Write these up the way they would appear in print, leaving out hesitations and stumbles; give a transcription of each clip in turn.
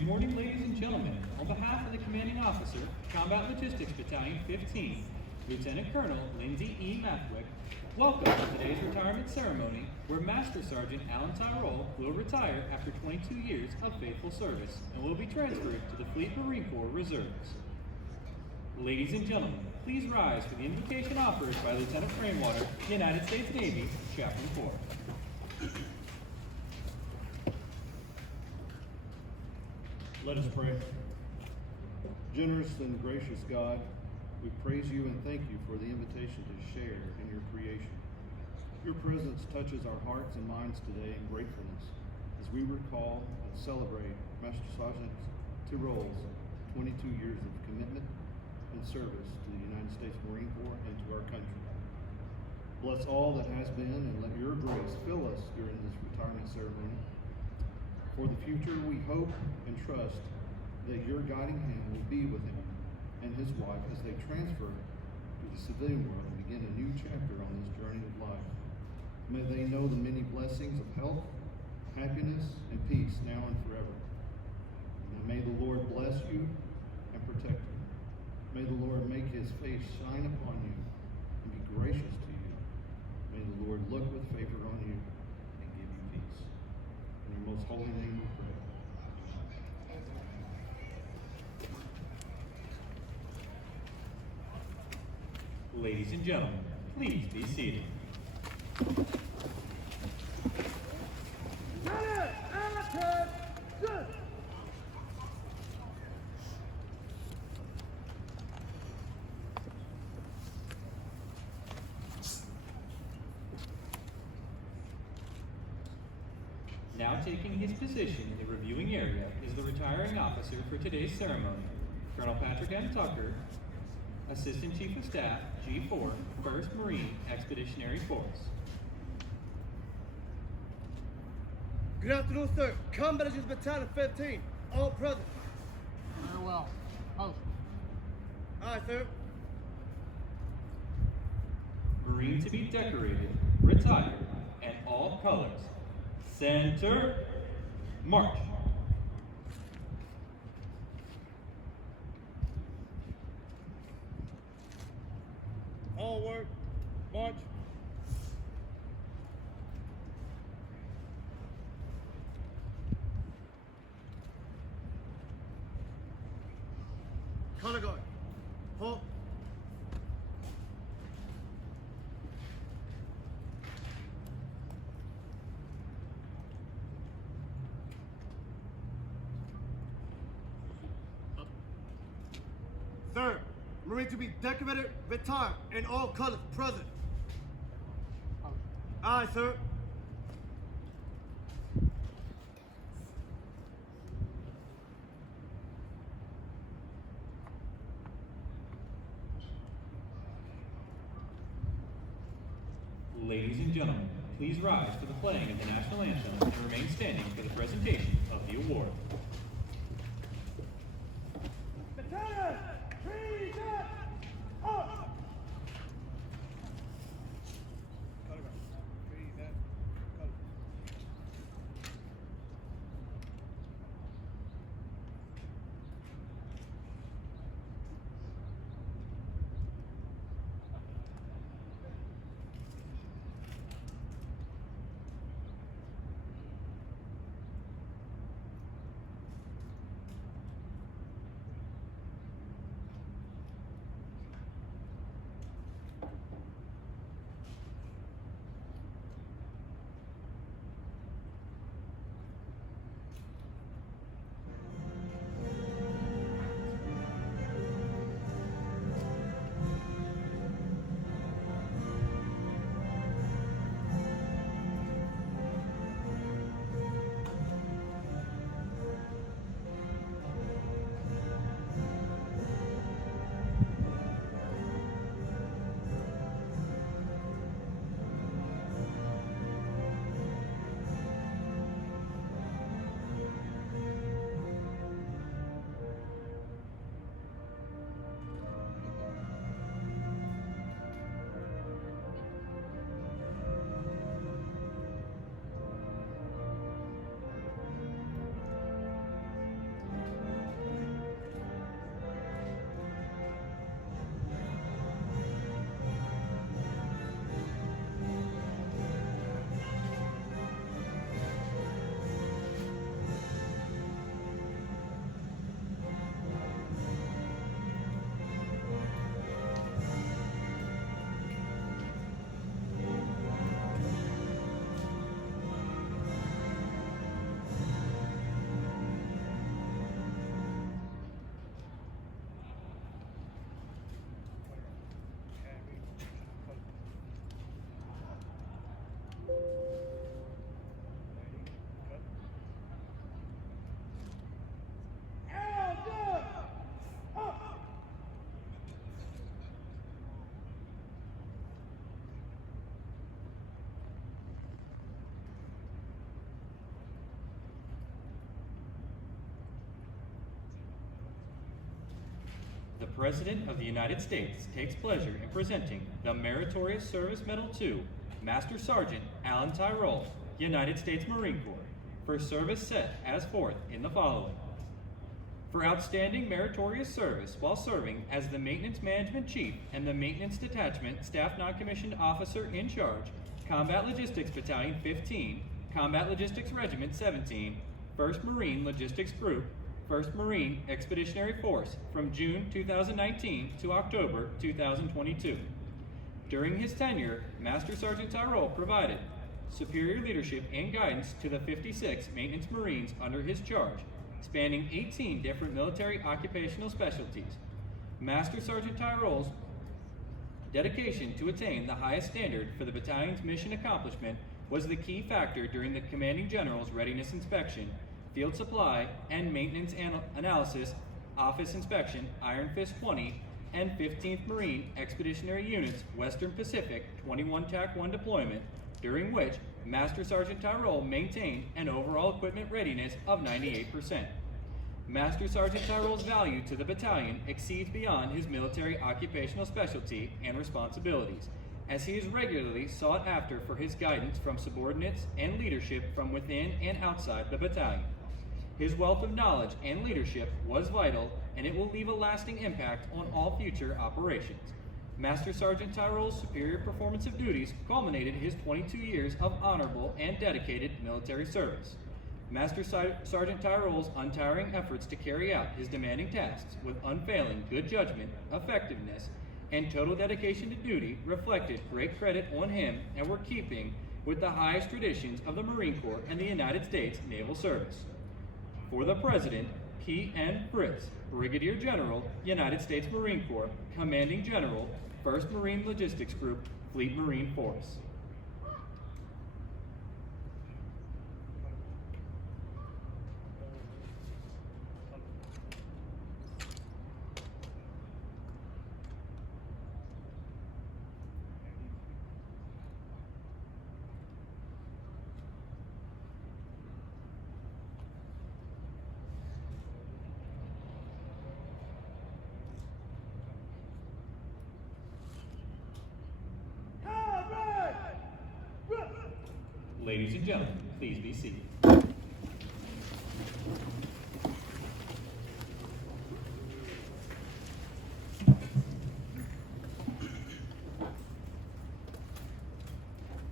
Good morning, ladies and gentlemen. On behalf of the commanding officer, Combat Logistics Battalion 15, Lieutenant Colonel Lindsay E. Mathwick, welcome to today's retirement ceremony where Master Sergeant Alan Tyrol will retire after 22 years of faithful service and will be transferred to the Fleet Marine Corps Reserves. Ladies and gentlemen, please rise for the invocation offered by Lieutenant Framewater, United States Navy, Chaplain Corps. Let us pray. Generous and gracious God, we praise you and thank you for the invitation to share in your creation. Your presence touches our hearts and minds today in gratefulness as we recall and celebrate Master Sergeant Tyrol's 22 years of commitment and service to the United States Marine Corps and to our country. Bless all that has been and let your grace fill us during this retirement ceremony. For the future, we hope and trust that your guiding hand will be with him and his wife as they transfer to the civilian world and begin a new chapter on this journey of life. May they know the many blessings of health, happiness, and peace now and forever. And may the Lord bless you and protect you. May the Lord make his face shine upon you and be gracious to you. May the Lord look with favor on you and give you peace. In your most holy name we pray. Ladies and gentlemen, please be seated. Now taking his position in the reviewing area is the retiring officer for today's ceremony, Colonel Patrick M. Tucker, Assistant Chief of Staff, G4, 1st Marine Expeditionary Force. Good afternoon, sir. Combat Logistics Battalion 15, all present. Very well. Post. Aye, sir. Marine to be decorated, retired, and all colors. Center, march. All work. March. Color guard. Halt. Sir, Marine to be decorated, retired, and all colors present. Post. Aye, sir. Ladies and gentlemen, please rise for the playing of the national anthem and remain standing for the presentation of the award. Battalion, trees up! Color guard. Trees up. Color. the President of the United States takes pleasure in presenting the Meritorious Service Medal to Master Sergeant Alan Tyrol, United States Marine Corps, for service set as forth in the following. For outstanding meritorious service while serving as the Maintenance Management Chief and the Maintenance Detachment Staff Non-Commissioned Officer in Charge, Combat Logistics Battalion 15, Combat Logistics Regiment 17, 1st Marine Logistics Group, 1st Marine Expeditionary Force from June 2019 to October 2022. During his tenure, Master Sergeant Tyrol provided superior leadership and guidance to the 56 Maintenance Marines under his charge, spanning 18 different military occupational specialties. Master Sergeant Tyrol's dedication to attain the highest standard for the battalion's mission accomplishment was the key factor during the Commanding General's readiness inspection, field supply and maintenance analysis, office inspection, Iron Fist 20, and 15th Marine Expeditionary Unit's Western Pacific 21 TAC 1 deployment, during which Master Sergeant Tyrol maintained an overall equipment readiness of 98%. Master Sergeant Tyrol's value to the battalion exceeds beyond his military occupational specialty and responsibilities, as he is regularly sought after for his guidance from subordinates and leadership from within and outside the battalion. His wealth of knowledge and leadership was vital, and it will leave a lasting impact on all future operations. Master Sergeant Tyrol's superior performance of duties culminated his 22 years of honorable and dedicated military service. Master Sergeant Tyrol's untiring efforts to carry out his demanding tasks with unfailing good judgment, effectiveness, and total dedication to duty reflected great credit on him and were keeping with the highest traditions of the Marine Corps and the United States Naval Service. For the President, P.N. Fritz, Brigadier General, United States Marine Corps, Commanding General, 1st Marine Logistics Group, Fleet Marine Force. Ladies and gentlemen, please be seated.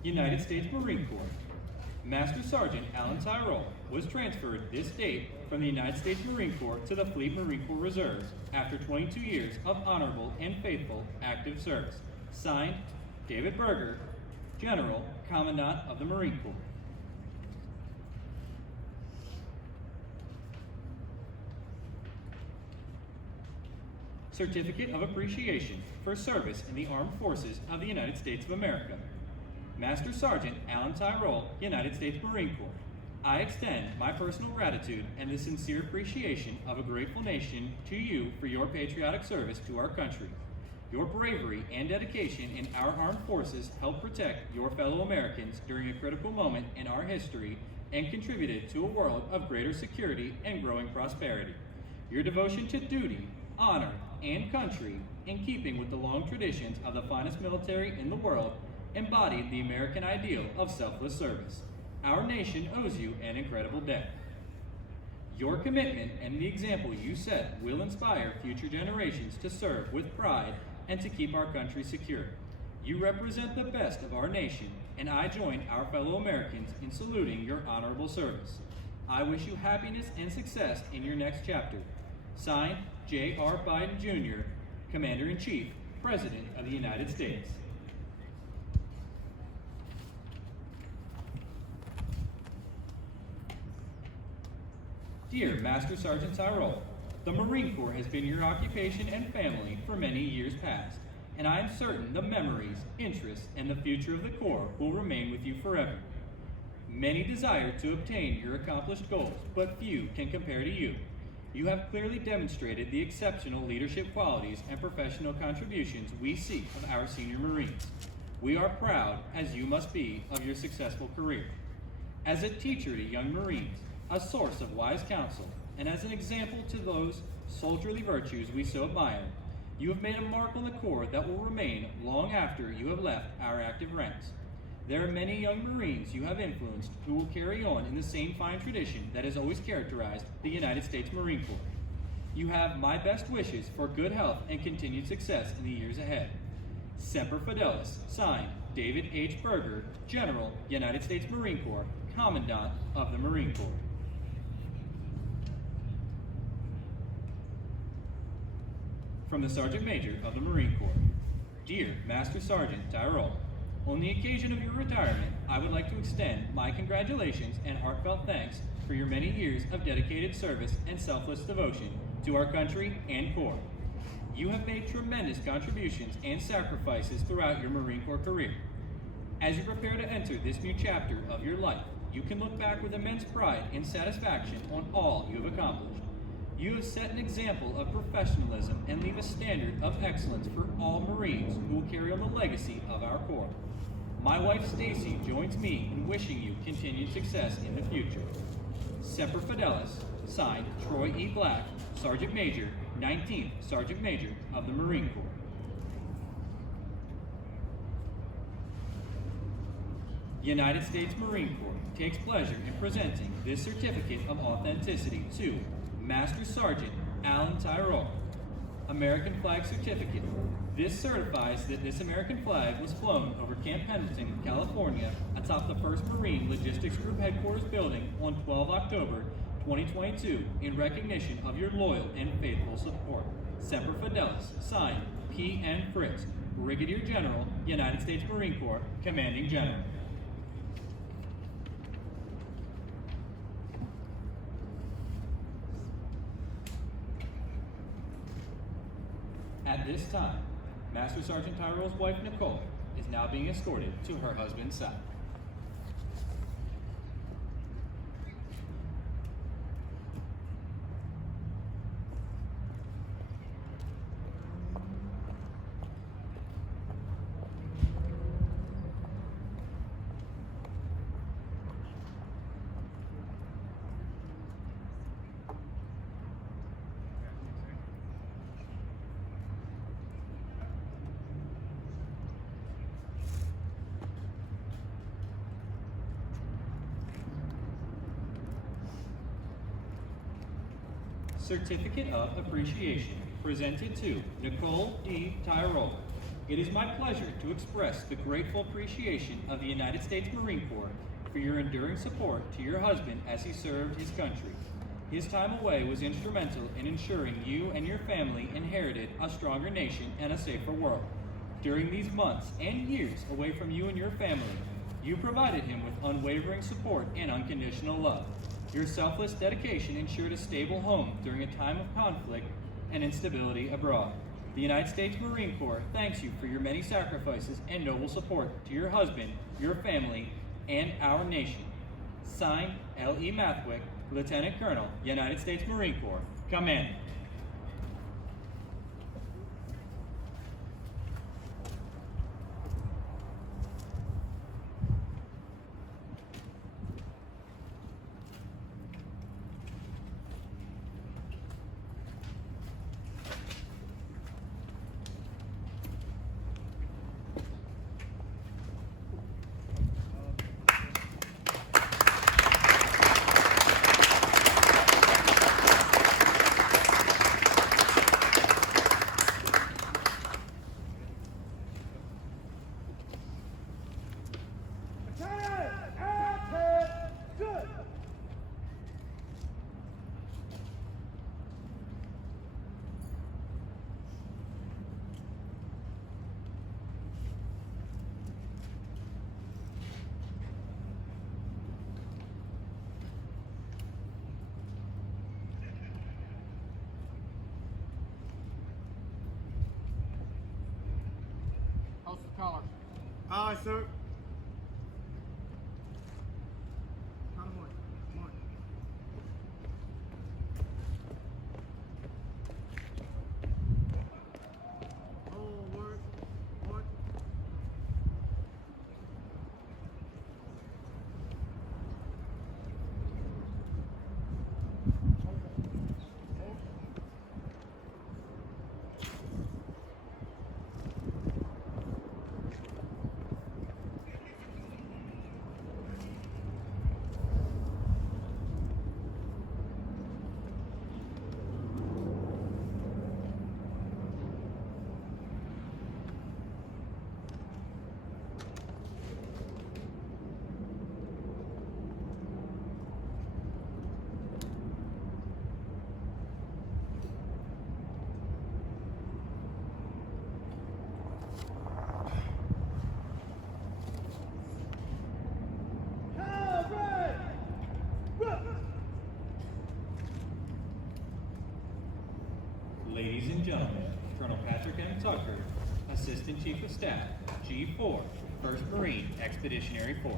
United States Marine Corps. Master Sergeant Alan Tyrol was transferred this date from the United States Marine Corps to the Fleet Marine Corps Reserves after 22 years of honorable and faithful active service. Signed, David Berger, General, Commandant of the Marine Corps. Certificate of Appreciation for Service in the Armed Forces of the United States of America. Master Sergeant Alan Tyrol, United States Marine Corps. I extend my personal gratitude and the sincere appreciation of a grateful nation to you for your patriotic service to our country. Your bravery and dedication in our armed forces helped protect your fellow Americans during a critical moment in our history and contributed to a world of greater security and growing prosperity. Your devotion to duty, honor, and country, in keeping with the long traditions of the finest military in the world, embodied the American ideal of selfless service. Our nation owes you an incredible debt. Your commitment and the example you set will inspire future generations to serve with pride and to keep our country secure. You represent the best of our nation, and I join our fellow Americans in saluting your honorable service. I wish you happiness and success in your next chapter. Signed, J.R. Biden Jr., Commander-in-Chief, President of the United States. Dear Master Sergeant Tyrol, the Marine Corps has been your occupation and family for many years past, and I am certain the memories, interests, and the future of the Corps will remain with you forever. Many desire to obtain your accomplished goals, but few can compare to you. You have clearly demonstrated the exceptional leadership qualities and professional contributions we seek of our senior Marines. We are proud, as you must be, of your successful career. As a teacher to young Marines, a source of wise counsel, and as an example to those soldierly virtues we so admire. You have made a mark on the Corps that will remain long after you have left our active ranks. There are many young Marines you have influenced who will carry on in the same fine tradition that has always characterized the United States Marine Corps. You have my best wishes for good health and continued success in the years ahead. Semper Fidelis, signed David H. Berger, General, United States Marine Corps, Commandant of the Marine Corps. From the Sergeant Major of the Marine Corps. Dear Master Sergeant Tyrol, on the occasion of your retirement, I would like to extend my congratulations and heartfelt thanks for your many years of dedicated service and selfless devotion to our country and Corps. You have made tremendous contributions and sacrifices throughout your Marine Corps career. As you prepare to enter this new chapter of your life, you can look back with immense pride and satisfaction on all you have accomplished. You have set an example of professionalism and leave a standard of excellence for all Marines who will carry on the legacy of our Corps. My wife Stacy joins me in wishing you continued success in the future. Semper Fidelis, signed Troy E. Black, Sergeant Major, 19th Sergeant Major of the Marine Corps. United States Marine Corps takes pleasure in presenting this certificate of authenticity to Master Sergeant Alan Tyrol. American Flag Certificate. This certifies that this American flag was flown over Camp Pendleton, California, atop the 1st Marine Logistics Group Headquarters building on 12 October 2022 in recognition of your loyal and faithful support. Semper Fidelis, signed P.N. Fritz, Brigadier General, United States Marine Corps, Commanding General. At this time, Master Sergeant Tyrol's wife, Nicole, is now being escorted to her husband's side. Certificate of Appreciation, presented to Nicole D. Tyrol. It is my pleasure to express the grateful appreciation of the United States Marine Corps for your enduring support to your husband as he served his country. His time away was instrumental in ensuring you and your family inherited a stronger nation and a safer world. During these months and years away from you and your family, you provided him with unwavering support and unconditional love. Your selfless dedication ensured a stable home during a time of conflict and instability abroad. The United States Marine Corps thanks you for your many sacrifices and noble support to your husband, your family, and our nation. Signed, L.E. Mathwick, Lieutenant Colonel, United States Marine Corps, Commanding. Host the color. Aye, sir. Count 'em one. One. Oh, word. One. Ladies and gentlemen, Colonel Patrick M. Tucker, Assistant Chief of Staff, G4, 1st Marine Expeditionary Force.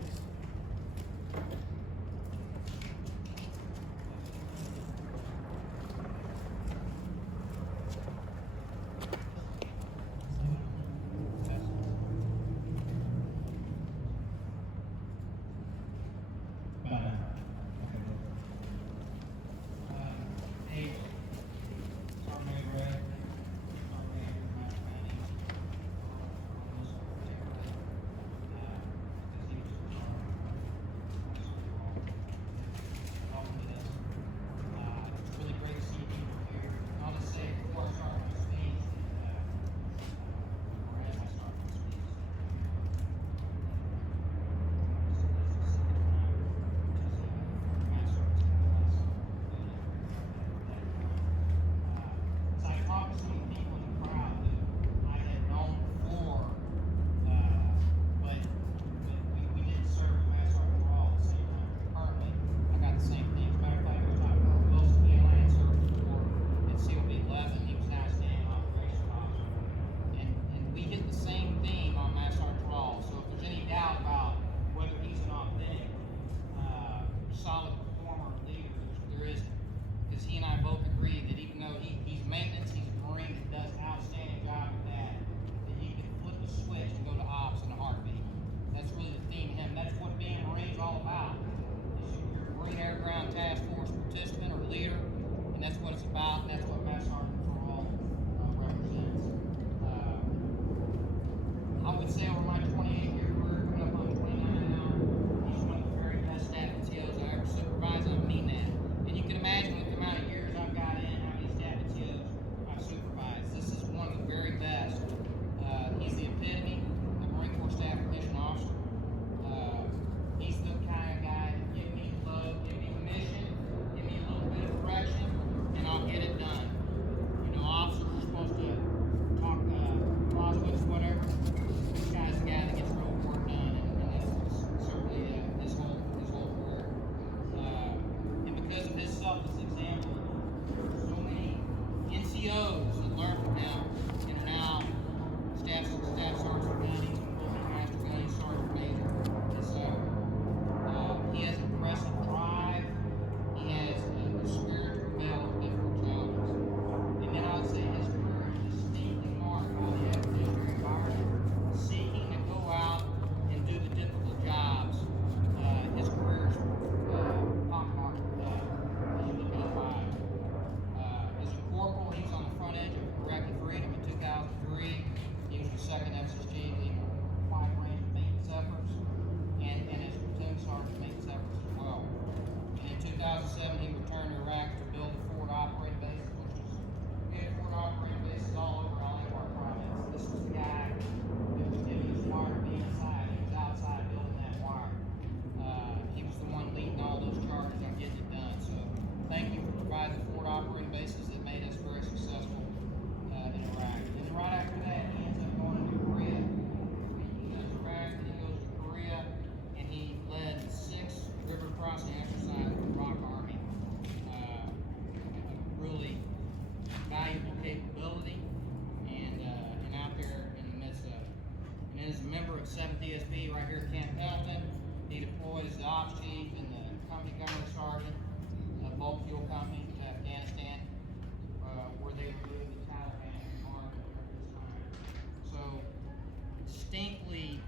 Distinctly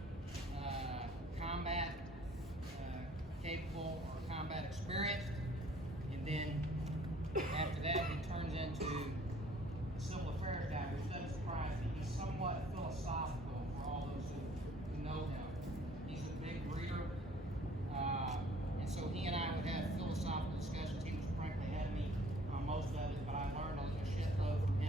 combat capable or combat experienced, and then after that he turns into a civil affairs guy, which doesn't surprise me. He's somewhat philosophical for all those who know him. He's a big reader, and so he and I would have philosophical discussions. He was frankly ahead of me on most of it, but I learned a shitload from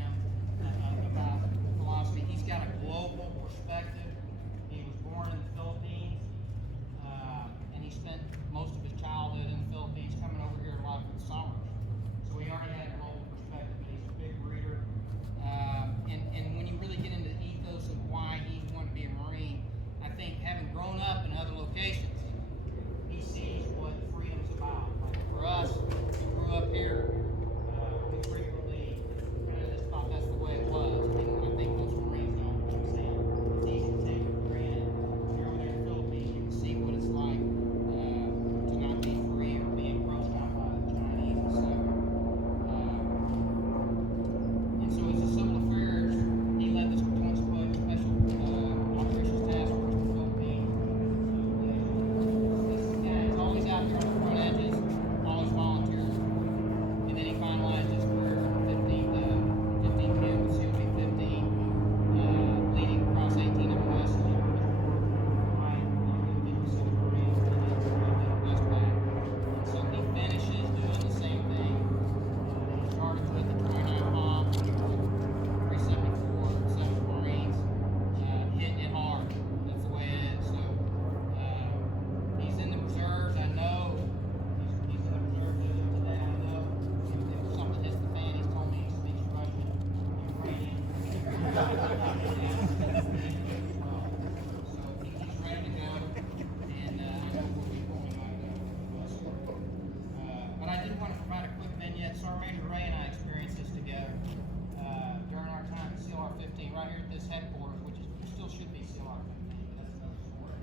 right here at this headquarters, which is still should be CLR 15, but that's another story.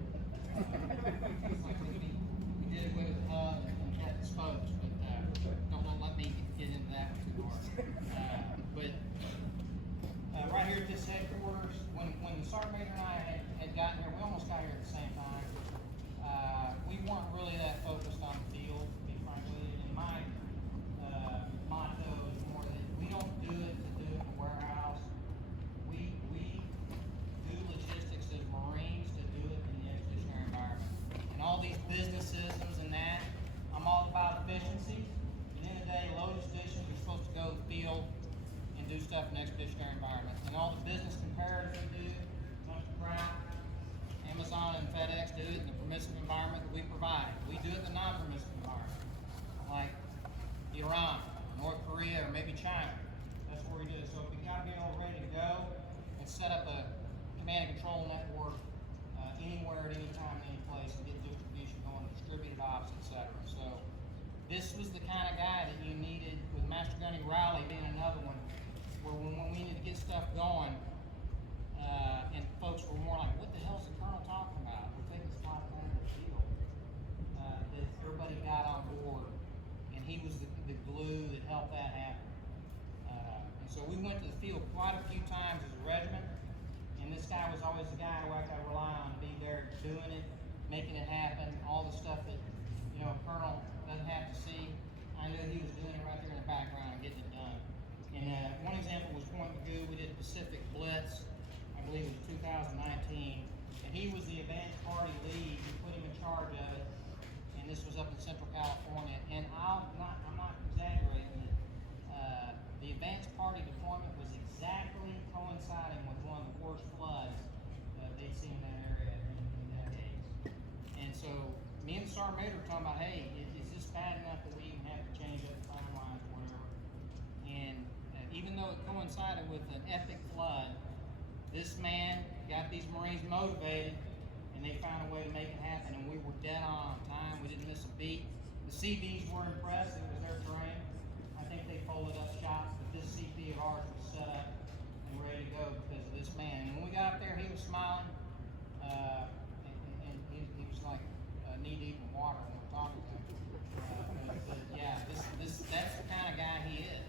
Like we did it with and had the spokes, but don't let me get into that one too hard. Right here at this headquarters, when Sergeant Major and I had gotten here, we almost got here at the same time. We weren't really that focused on the field, to be frank with you. And my motto is more that we don't do it to do it in the warehouse. We do logistics as Marines to do it in the expeditionary environment. And all these businessisms and that, I'm all about efficiency. At the end of the day, load stations are supposed to go to the field and do stuff in the expeditionary environment. And all the business comparatives we do, Munster Brown, Amazon and FedEx do it in the permissive environment that we provide. We do it in the non-permissive environment, like Iran, North Korea, or maybe China. That's where we do it. So we got to be all ready to go and set up a command and control network anywhere, at any time, any place, and get distribution going, distributed ops, etc. So this was the kind of guy that you needed, with Master Gunny Riley being another one, where when we needed to get stuff going, and folks were more like, what the hell's the colonel talking about? We're taking this top down to the field. That everybody got on board, and he was the glue that helped that happen. And so we went to the field quite a few times as a regiment, and this guy was always the guy who I could rely on to be there doing it, making it happen, all the stuff that, a colonel doesn't have to see. I knew he was doing it right there in the background and getting it done. And one example was Point Magoo. We did Pacific Blitz, I believe it was 2019, and he was the advanced party lead. We put him in charge of it, and this was up in Central California. And I'm not exaggerating it. The advanced party deployment was exactly coinciding with one of the worst floods they'd seen in that area in decades. And so me and the Sergeant Major were talking about, hey, is this bad enough that we even have to change up the timelines or whatever? And even though it coincided with an epic flood, this man got these Marines motivated, and they found a way to make it happen, and we were dead on time. We didn't miss a beat. The CBs were impressed. It was their terrain. I think they folded up shots, but this CP of ours was set up and ready to go because of this man. And when we got up there, he was smiling, and he was like knee-deep in water when we were talking to him. But yeah, that's the kind of guy he is.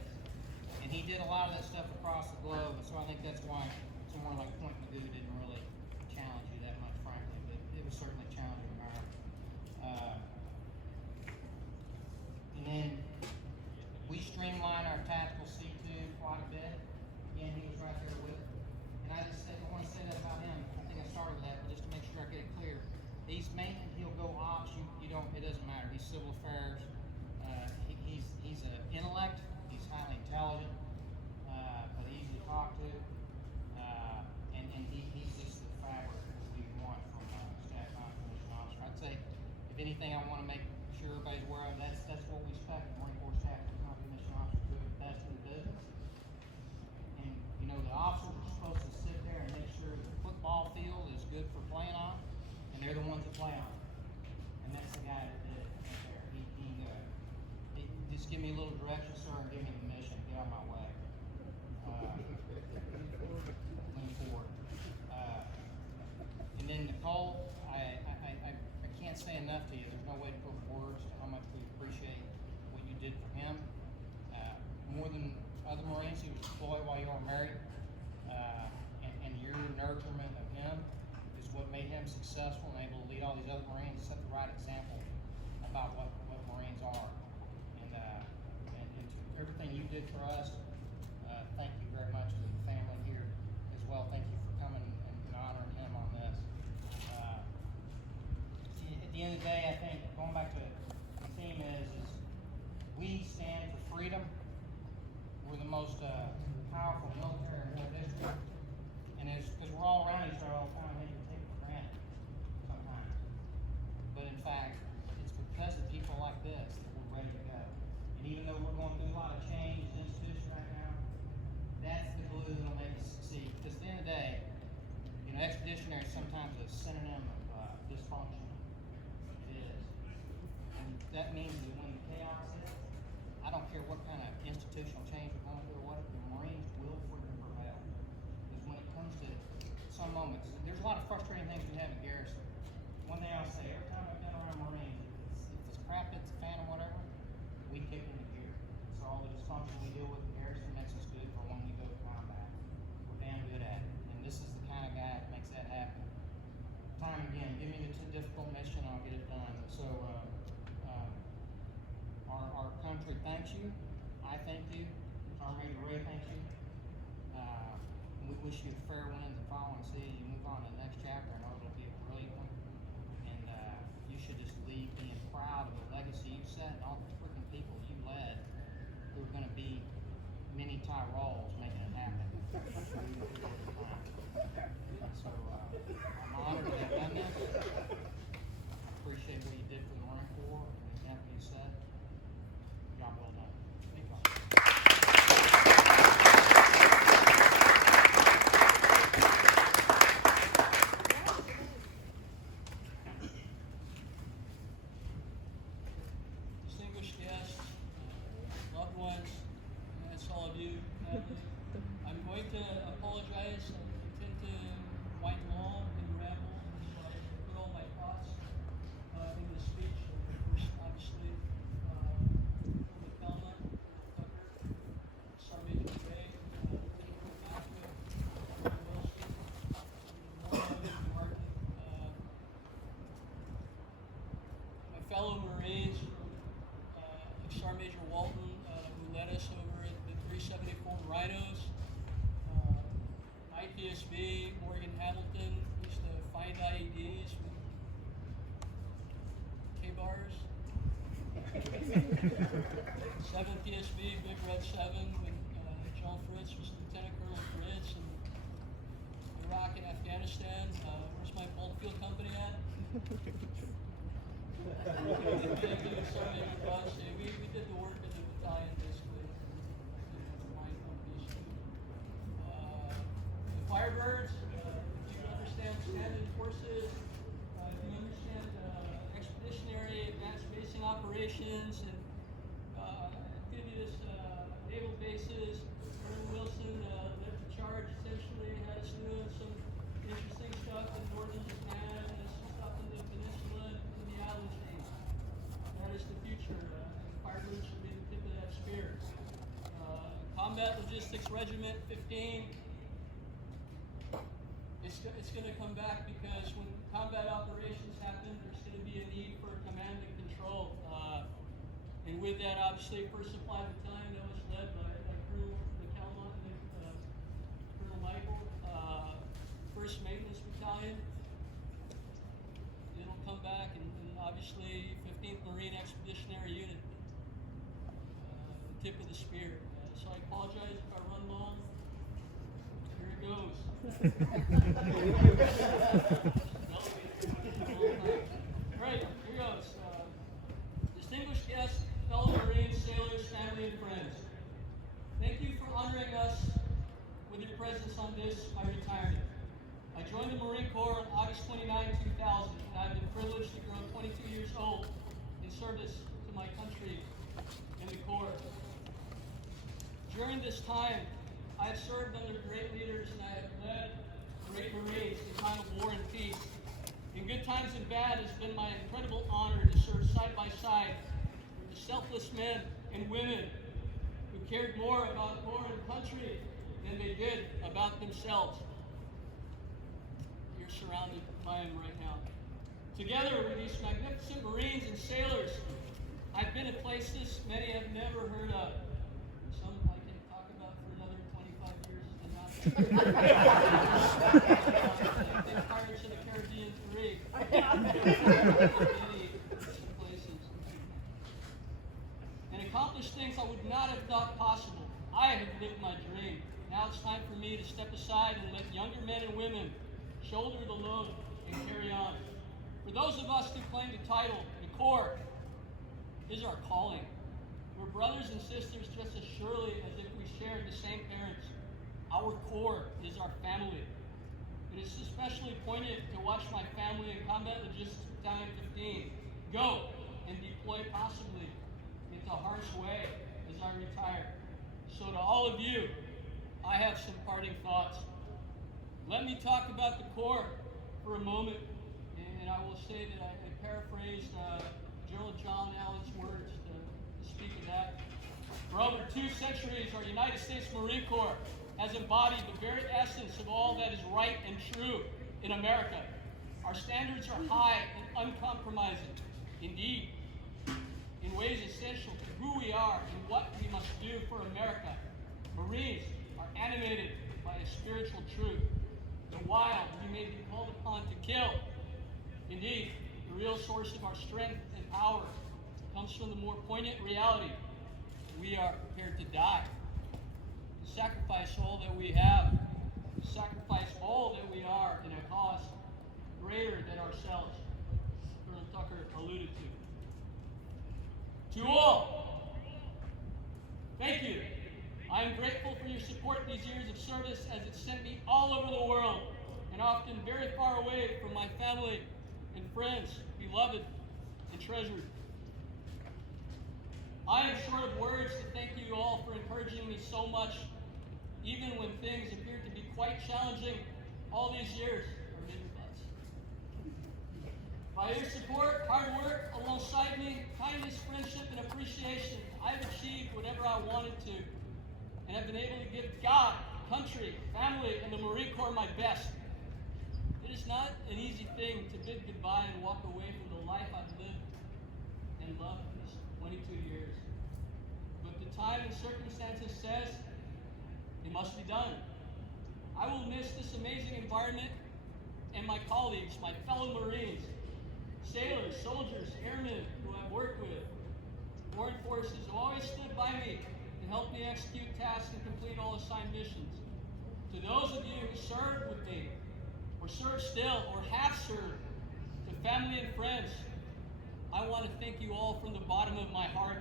And he did a lot of that stuff across the globe, and so I think that's why somewhere like Point Magoo didn't really challenge you that much, frankly, but it was certainly a challenging environment. And then we streamlined our tactical C2 quite a bit. Again, he was right there with it. And I want to say that about him. I think I started with that, but just to make sure I get it clear. He's maintenance, he'll go ops, it doesn't matter. He's civil affairs. He's an intellect, he's highly intelligent, but easy to talk to. And he's just the fabric that we want from staff non-commissioned officer. I'd say, if anything, I want to make sure everybody's aware of, that's what we expect Marine Corps staff non-commissioned officers to do the best in the business. And the officers are supposed to sit there and make sure the football field is good for playing on, and they're the ones that play on it. And that's the guy that did it right there. He just give me a little direction, sir, and give me the mission. Get out of my way. Lean forward. And then Nicole, I can't say enough to you. There's no way to put words to how much we appreciate what you did for him. More than other Marines, he was deployed while you were married. And your nurturement of him is what made him successful and able to lead all these other Marines and set the right example about what Marines are. And to everything you did for us, thank you very much to the family here as well. Thank you for coming and honoring him on this. At the end of the day, I think going back to the theme is we stand for freedom. We're the most powerful military in world history, and it's because we're all around each other all the time. We can take it for granted sometimes, but in fact, it's because of people like this that we're ready to go. And even though we're going through a lot of change in the institution right now, that's the glue that'll make us succeed. Because at the end of the day, expeditionary is sometimes a synonym of dysfunction. It is. And that means that when the chaos hits, I don't care what kind of institutional change we're going through or what, the Marines will freaking prevail. Because when it lot of frustrating things we have in garrison. One thing I'll say, every time I've been around Marines, if it's crap hits the fan or whatever, we kick into gear. So all the dysfunction we deal with in garrison makes us good for when we go to combat. We're damn good at it. And this is the kind of guy that makes that happen. Time again, give me the difficult mission, I'll get it done. So our country thanks you. I thank you. Sergeant Major Ray thanks you. And we wish you fair winds and following seas. You move on to the next chapter, and it'll be a brilliant one. And you should just leave being proud of the legacy you've set and all the freaking people you led who are going to be mini Tyrolls making it happen. So I'm honored to have done this. I appreciate what you did for the Marine Corps and the example you set. Job well done. Thank you. Distinguished guests, loved ones, that's all of you. I'm going to apologize. I tend to whine long and ramble, so I put all my thoughts in the speech. First, obviously, from the Pelma, Tucker, Sergeant Major Ray, Martin, my fellow Marines, Sergeant Major Walton, who led us over at the 374 Rhinos, IPSB, Morgan Hamilton, used to find IEDs with K-bars. 7th PSB, Big Red 7, when John Fritz was Lieutenant Colonel Fritz, and Iraq and Afghanistan. Where's my Baldfield company at? We did the work in the battalion basically. My company. The Firebirds, if you understand standard forces, if you understand expeditionary advanced basing operations and amphibious naval bases, Colonel Wilson led the charge essentially, had us doing some interesting stuff in northern Japan, and some stuff in the peninsula and in the island chain. That is the future. Firebirds should be the tip of that spear. Combat Logistics Regiment 15. It's going to come back because when combat operations happen, there's going to be a need for command and control. And with that, obviously, First Supply Battalion that was led by Colonel McElmont and Colonel Michael. First Maintenance Battalion. It'll come back, and obviously 15th Marine Expeditionary Unit, the tip of the spear. So I apologize if I run long. Here it goes. All right, here goes. Distinguished guests, fellow Marines, sailors, family, and friends. Thank you for honoring us with your presence on this, my retirement. I joined the Marine Corps on August 29, 2000, and I've been privileged to grow 22 years old in service to my country in the Corps. During this time, I have served under great leaders and I have led great Marines in time of war and peace. In good times and bad, it's been my incredible honor to serve side by side with the selfless men and women who cared more about Corps and country than they did about themselves. You're surrounded by them right now. Together with these magnificent Marines and sailors, I've been at places many have never heard of. Some I can talk about for another 25 years and not. Pirates of the Caribbean 3. Many places. And accomplished things I would not have thought possible. I have lived my dream. Now it's time for me to step aside and let younger men and women shoulder the load and carry on. For those of us who claim the title, the Corps is our calling. We're brothers and sisters just as surely as if we shared the same parents. Our Corps is our family. It is especially poignant to watch my family in Combat Logistics Battalion 15 go and deploy possibly into harm's way as I retire. So to all of you, I have some parting thoughts. Let me talk about the Corps for a moment, and I will say that I paraphrased General John Allen's words to speak of that. For over 2 centuries, our United States Marine Corps has embodied the very essence of all that is right and true in America. Our standards are high and uncompromising. Indeed, in ways essential to who we are and what we must do for America. Marines are animated by a spiritual truth. The wild we may be called upon to kill. Indeed, the real source of our strength and power comes from the more poignant reality. We are prepared to die, to sacrifice all that we have, to sacrifice all that we are in a cause greater than ourselves. Colonel Tucker alluded to. To all, thank you. I am grateful for your support these years of service, as it sent me all over the world and often very far away from my family and friends, beloved and treasured. I am short of words to thank you all for encouraging me so much, even when things appeared to be quite challenging all these years. By your support, hard work alongside me, kindness, friendship, and appreciation, I've achieved whatever I wanted to, and have been able to give God, country, family, and the Marine Corps my best. It is not an easy thing to bid goodbye and walk away from the life I've lived and loved these 22 years. But the time and circumstances says it must be done. I will miss this amazing environment and my colleagues, my fellow Marines, sailors, soldiers, airmen who I've worked with, foreign forces who always stood by me and helped me execute tasks and complete all assigned missions. To those of you who served with me, or serve still, or have served, to family and friends, I want to thank you all from the bottom of my heart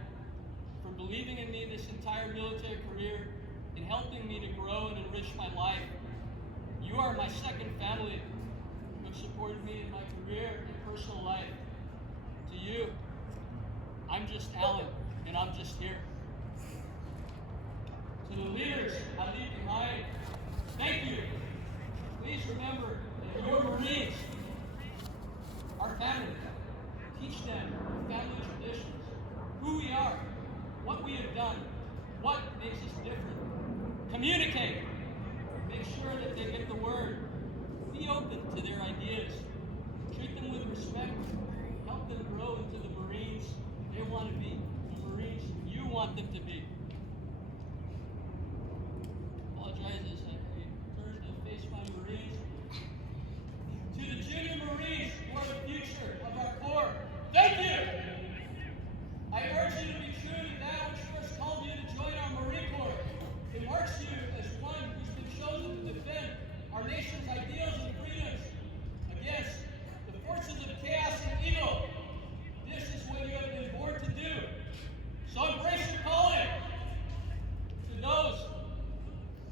for believing in me this entire military career and helping me to grow and enrich my life. You are my second family who have supported me in my career and personal life. To you, I'm just Alan, and I'm just here. To the leaders I leave behind, thank you. Please remember that your Marines are family. Teach them our family traditions, who we are, what we have done, what makes us different. Communicate. Make sure that they get the word. Be open to their ideas. Treat them with respect. Help them grow into the Marines they want to be, the Marines you want them to be. Apologize as I turn to face my Marines. To the junior Marines who are the future of our Corps, thank you! I urge you to be true to that which first called you to join our Marine Corps. It marks you as one who's been chosen to defend our nation's ideals and freedoms against the forces of chaos and evil. This is what you have been born to do. So embrace your calling. To those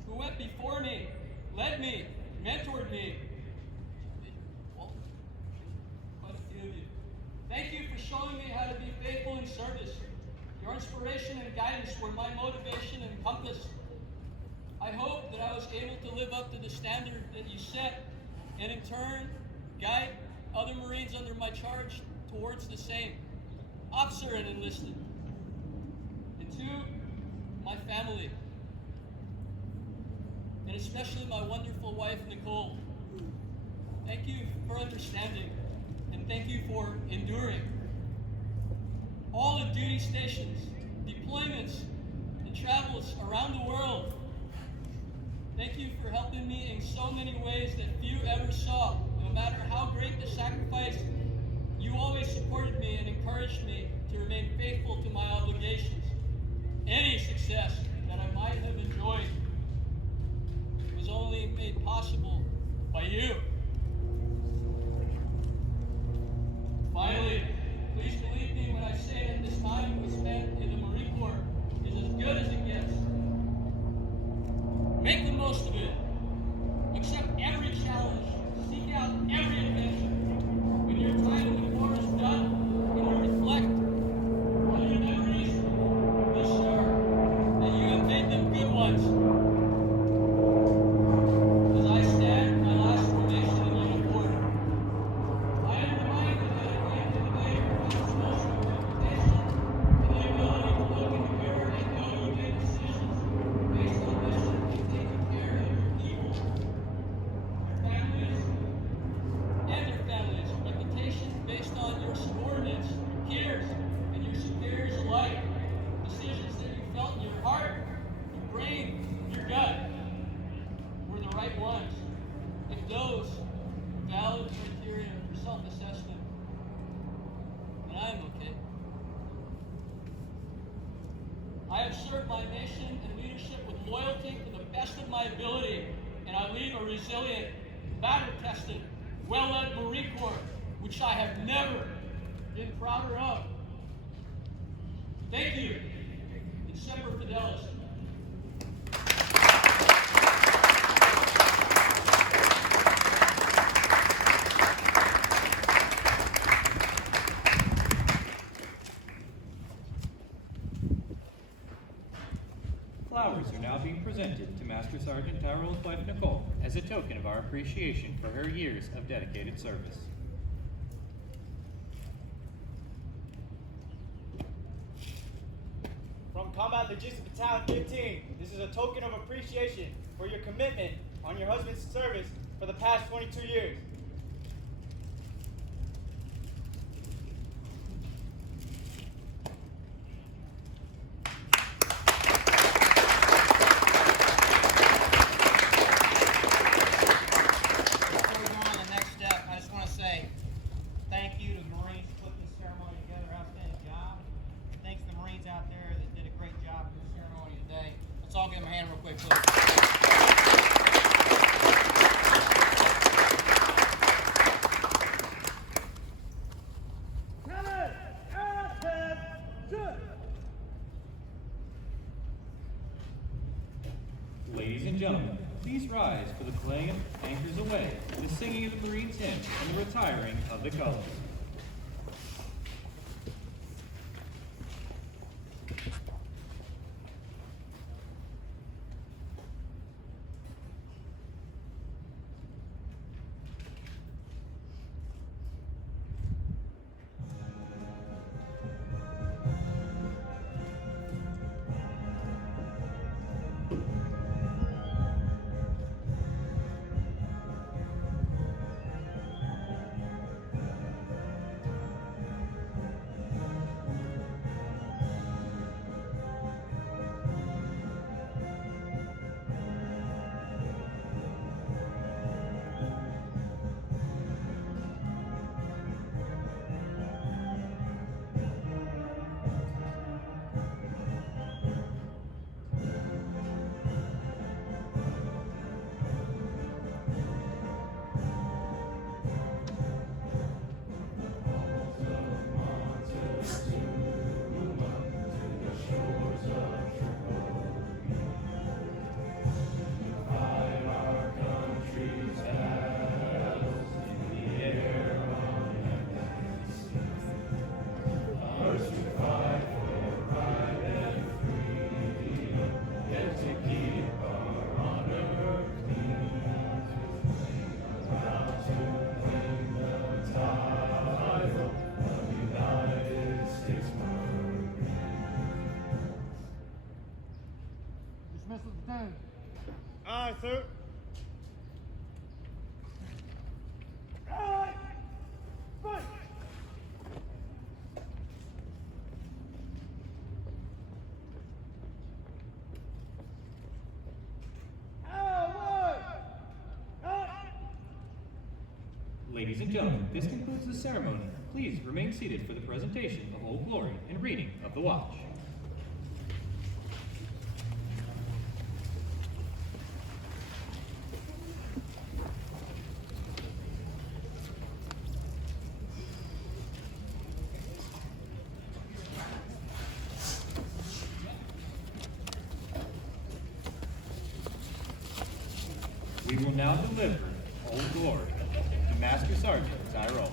who went before me, led me, mentored me, well, quite a few of you, thank you for showing me how to be faithful in service. Your inspiration and guidance were my motivation and compass. I hope that I was able to live up to the standard that you set, and in turn, guide other Marines under my charge towards the same. Officer and enlisted. And to my family, and especially my wonderful wife, Nicole. Thank you for understanding, and thank you for enduring. All the duty stations, deployments, and travels around the world. Thank you for helping me in so many ways that few ever saw. No matter how great the sacrifice, you always supported me and encouraged me to remain faithful to my obligations. Any success that I might have enjoyed was only made possible by you. Finally, please believe me when I say that this time we spent in the Marine Corps is as good as it gets. Make the most of it. Accept every challenge. Seek out every adventure. When your time in the Corps is done and you reflect on your memories, be sure that you have made them good ones. As I stand my last formation in uniform, right ones, if those are valid criteria for self-assessment, then I am okay. I have served my nation and leadership with loyalty to the best of my ability, and I leave a resilient, battle-tested, well-led Marine Corps, which I have never been prouder of. Thank you, and Semper Fidelis. Flowers are now being presented to Master Sergeant Tyrole's wife Nicole as a token of our appreciation for her years of dedicated service. From Combat Logistics Battalion 15, this is a token of appreciation for your commitment on your husband's service for the past 22 years. Before we go on to the next step, I just want to say thank you to the Marines for putting this ceremony together. Outstanding job. Thanks to the Marines out there that did a great job with the ceremony today. Let's all give them a hand real quick, please. Ladies and gentlemen, please rise for the playing of Anchors Away, the singing of the Marines hymn, and the retiring of the colors. Dismissal done. Aye, sir. Aye. Fight. Ladies and gentlemen, this concludes the ceremony. Please remain seated for the presentation of Old Glory and reading of the Watch. We will now deliver Old Glory to Master Sergeant Tyrole.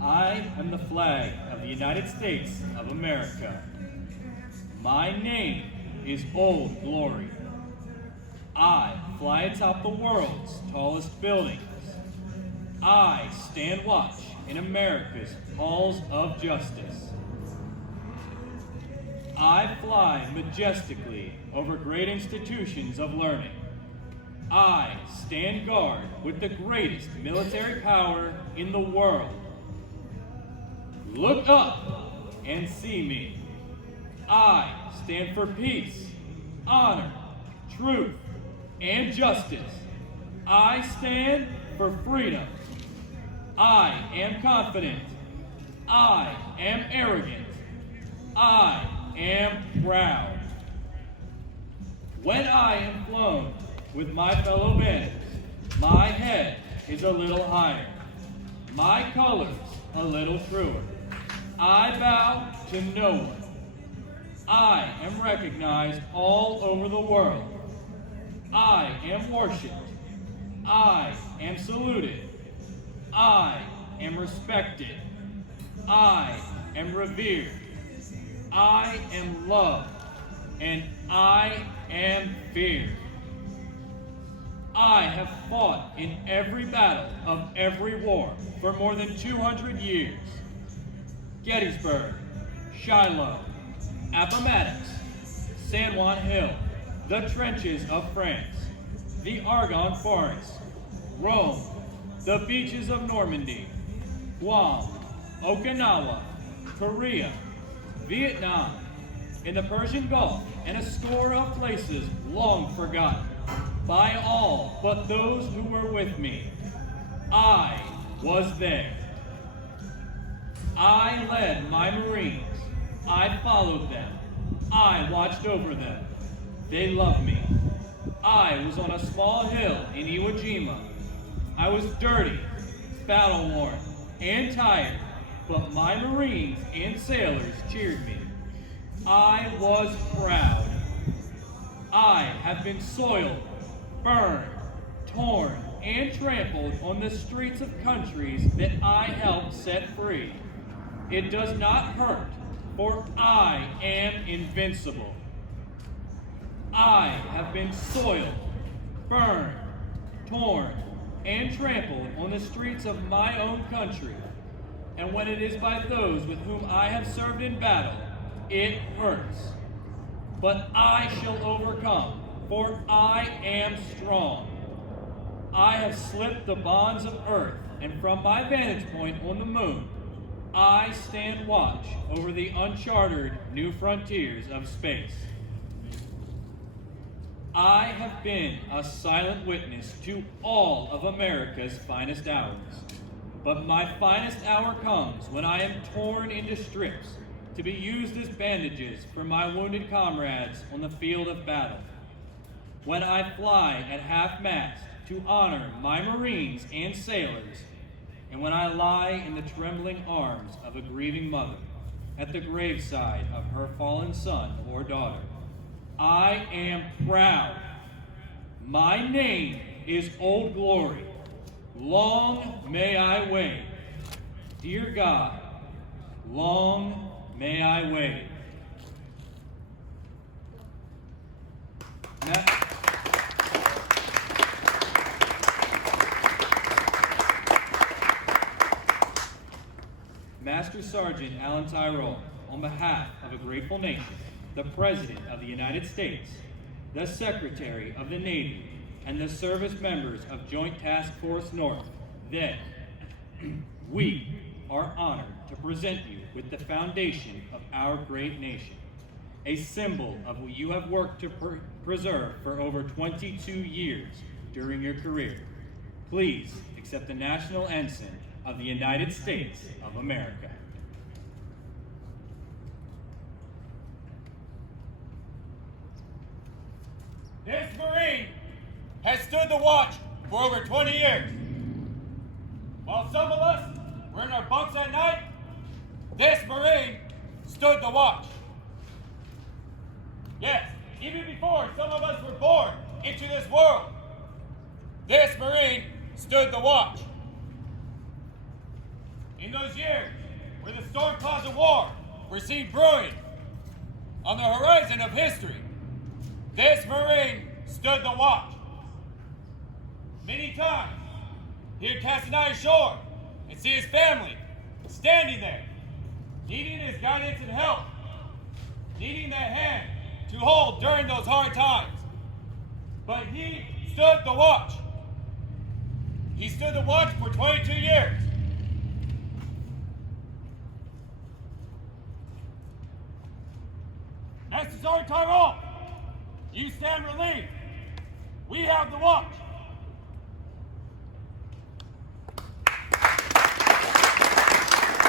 I am the flag of the United States of America. My name is Old Glory. I fly atop the world's tallest buildings. I stand watch in America's halls of justice. I fly majestically over great institutions of learning. I stand guard with the greatest military power in the world. Look up and see me. I stand for peace, honor, truth, and justice. I stand for freedom. I am confident. I am arrogant. I am proud. When I am flown with my fellow bandits, my head is a little higher, my colors a little truer. I bow to no one. I am recognized all over the world. I am worshipped. I am saluted. I am respected. I am revered. I am loved. And I am feared. I have fought in every battle of every war for more than 200 years. Gettysburg, Shiloh, Appomattox, San Juan Hill, the trenches of France, the Argonne Forest, Rome, the beaches of Normandy, Guam, Okinawa, Korea, Vietnam, in the Persian Gulf, and a score of places long forgotten by all but those who were with me. I was there. I led my Marines. I followed them. I watched over them. They loved me. I was on a small hill in Iwo Jima. I was dirty, battle-worn, and tired, but my Marines and sailors cheered me. I was proud. I have been soiled, burned, torn, and trampled on the streets of countries that I helped set free. It does not hurt, for I am invincible. I have been soiled, burned, torn, and trampled on the streets of my own country. And when it is by those with whom I have served in battle, it hurts. But I shall overcome, for I am strong. I have slipped the bonds of earth, and from my vantage point on the moon, I stand watch over the uncharted new frontiers of space. I have been a silent witness to all of America's finest hours. But my finest hour comes when I am torn into strips to be used as bandages for my wounded comrades on the field of battle. When I fly at half-mast to honor my Marines and sailors, and when I lie in the trembling arms of a grieving mother at the graveside of her fallen son or daughter, I am proud. My name is Old Glory. Long may I wave. Dear God, long may I wave. Master Sergeant Alan Tyrol, on behalf of a grateful nation, the President of the United States, the Secretary of the Navy, and the service members of Joint Task Force North, that we are honored to present you with the foundation of our great nation, a symbol of what you have worked to preserve for over 22 years during your career. Please accept the National Ensign of the United States of America. This Marine has stood the watch for over 20 years. While some of us were in our bunks at night, this Marine stood the watch. Yes, even before some of us were born into this world, this Marine stood the watch. in those years where the storm clouds of war were seen brewing on the horizon of history, this Marine stood the watch. Many times, he would cast an eye ashore and see his family standing there, needing his guidance and help, needing that hand to hold during those hard times. But he stood the watch. He stood the watch for 22 years. Master Sergeant Tyrone, you stand relieved. We have the watch.